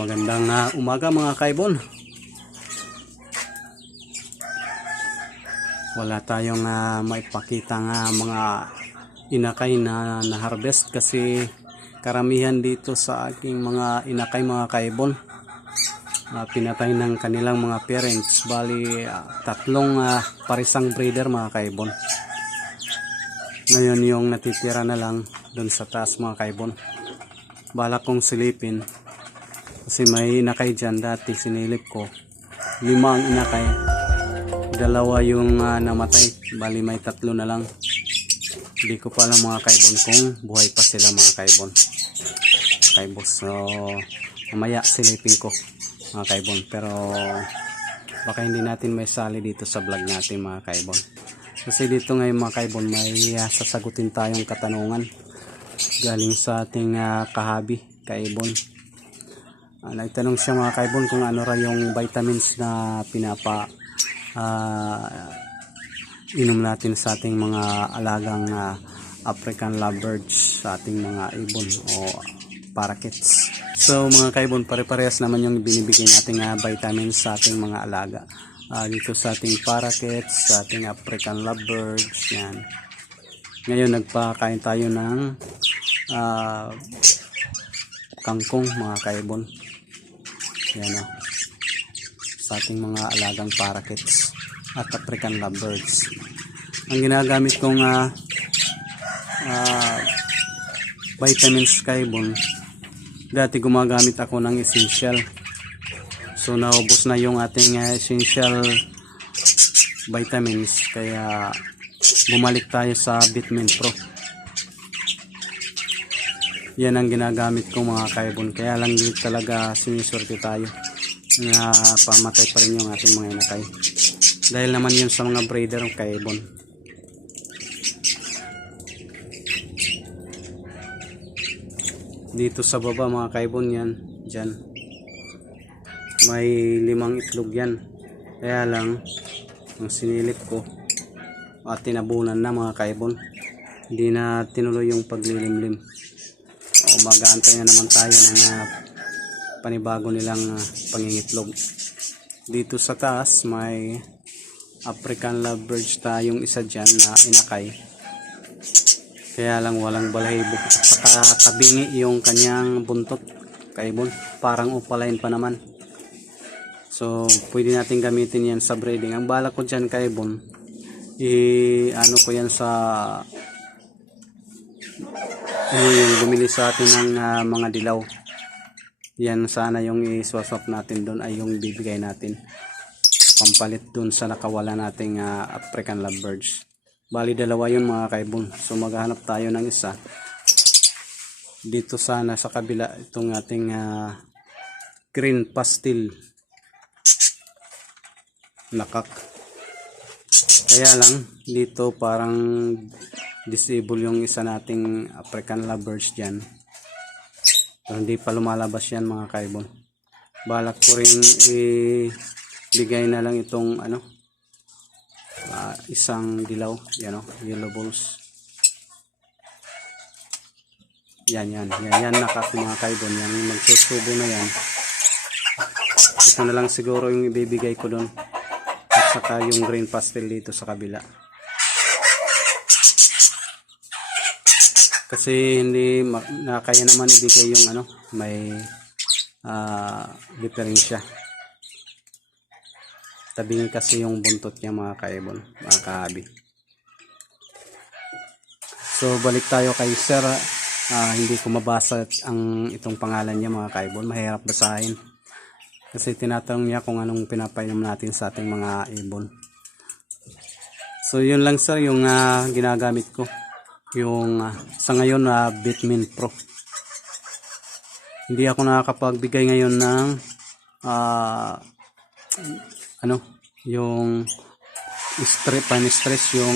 Magandang umaga mga kaibon. Wala tayong maipakitang mga inakay na na-harvest kasi karamihan dito sa aking mga inakay mga kaibon pinatay ng kanilang mga parents. Bali tatlong parisang breeder mga kaibon. Ngayon yung natitira na lang dun sa taas mga kaibon. Balak kong silipin kasi may inakay dyan, dati sinilip ko 5 ang inakay, 2 yung namatay, bali may 3 na lang. Hindi ko pa alam mga kaibon kung buhay pa sila mga kaibon. So mamaya silipin ko mga kaibon, pero baka hindi natin may sali dito sa vlog natin mga kaibon. Kasi dito ngayon mga kaibon may sasagutin tayong katanungan galing sa ating kahabi kaibon. Nagtanong siya mga kaibon kung ano ra yung vitamins na inom natin sa ating mga alagang African lovebirds, sa ating mga ibon o parakeets. So mga kaibon, pare-parehas naman yung binibigay nating vitamins sa ating mga alaga. Dito sa ating parakeets, sa ating African lovebirds, yan. Ngayon nagpakain tayo ng kangkong mga kaibon. Yan sa ating mga alagang parakeets at African lovebirds. Ang ginagamit kong vitamins kaibon, dati gumagamit ako ng essential. So naubos na yung ating essential vitamins, kaya bumalik tayo sa Vitamin Pro. Yan ang ginagamit ko mga kaibon, kaya lang dito talaga siniswerte tayo na pamatay pa rin yung ating mga inakay, dahil naman yun sa mga breeder kaibon. Dito sa baba mga kaibon, yan dyan may 5 itlog yan, kaya lang ang sinilip ko at tinabunan na mga kaibon, hindi na tinuloy yung paglilimlim. Mag-aantay na naman tayo ng panibago nilang pangingitlog. Dito sa taas may African lovebirds tayong isa dyan na inakay, kaya lang walang balahibo, saka tabingi yung kanyang buntot kaibon, parang opaline pa naman. So pwede natin gamitin yan sa breeding. Ang balak ko dyan kaibon, ano ko yan sa yung bumili sa atin ng mga dilaw. Yan sana yung iswaswap natin doon, ay yung bibigay natin pampalit doon sa nakawala nating African lovebirds. Bali 2 yun mga kaibon. So maghanap tayo ng isa dito sana sa kabila, itong ating green pastel nakak. Kaya lang dito parang disable yung isa nating African lovebirds dyan, so hindi pa lumalabas yan mga kaibon. Balak ko rin ibigay na lang itong isang dilaw, yan yellow balls. Yan nakak mga kaibon, yan magsusubo na yan. Ito na lang siguro yung ibibigay ko doon, at saka yung green pastel dito sa kabila. Kasi hindi kaya naman ibigay yung may diferensya. Tabingi kasi yung buntot niya mga kaibon, mga kahabi. So balik tayo kay sir. Hindi ko mabasa itong pangalan niya mga kaibon, mahirap basahin. Kasi tinatanong niya kung anong pinapainom natin sa ating mga ibon. So yun lang sir yung ginagamit ko. Yung sa ngayon Vitamin Pro. Hindi ako nakakapagbigay ngayon ng yung stress yung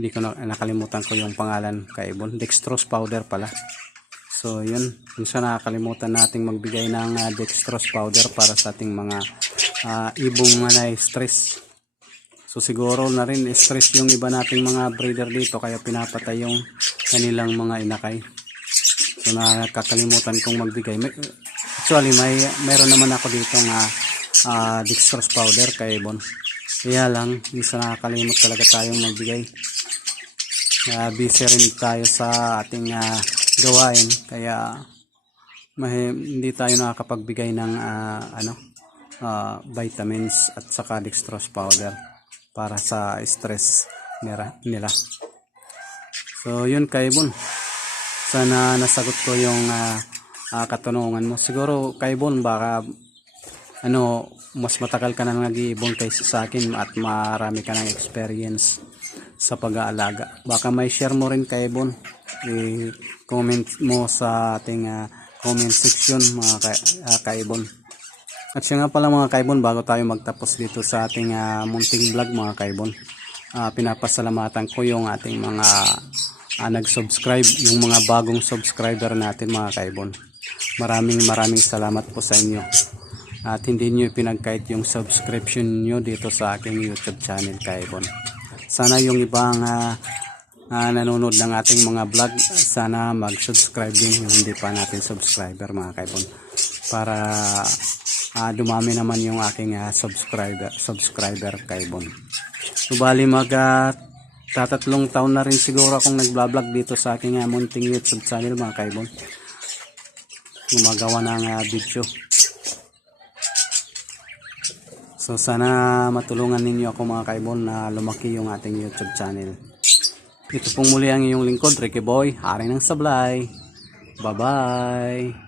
hindi ko nakalimutan ko yung pangalan kaibon, dextrose powder pala. So yun, minsan nakakalimutan nating magbigay ng dextrose powder para sa ating mga ibong na stress. So siguro na rin stress yung iba nating mga breeder dito, kaya pinapatay yung kanilang mga inakay. So nakakalimutan kong magbigay. Actually mayroon naman ako dito nga dextrose powder kay Bon. Kaya lang minsan nakakalimot talaga tayong magbigay. Busy rin tayo sa ating gawain, kaya hindi tayo nakakapagbigay ng vitamins at saka dextrose powder para sa stress nila. So yun kay Bon, sana nasagot ko yung katanungan mo. Siguro kay Bon, baka mas matagal ka na nag-iibon kaysa sa akin at marami ka ng experience sa pag-aalaga. Baka may share mo rin kay Bon, i-comment mo sa ating comment section mga kaibon. At siya nga pala mga kaibon, bago tayo magtapos dito sa ating munting vlog mga kaibon, pinapasalamatan ko yung ating mga nag-subscribe, yung mga bagong subscriber natin mga kaibon. Maraming salamat po sa inyo. At hindi nyo pinagkait yung subscription nyo dito sa aking YouTube channel kaibon. Sana yung ibang nanonood ng ating mga vlog, sana mag-subscribe din yung hindi pa natin subscriber mga kaibon, para dumami naman yung aking subscriber kaibon. So bali tatatlong taon na rin siguro akong nag-vlog dito sa aking munting YouTube channel mga kaibon, gumagawa ng video. So sana matulungan ninyo ako mga kaibon na lumaki yung ating YouTube channel. Ito pong muli ang iyong lingkod, Ricky Boy, Hari ng Sablay. Bye bye.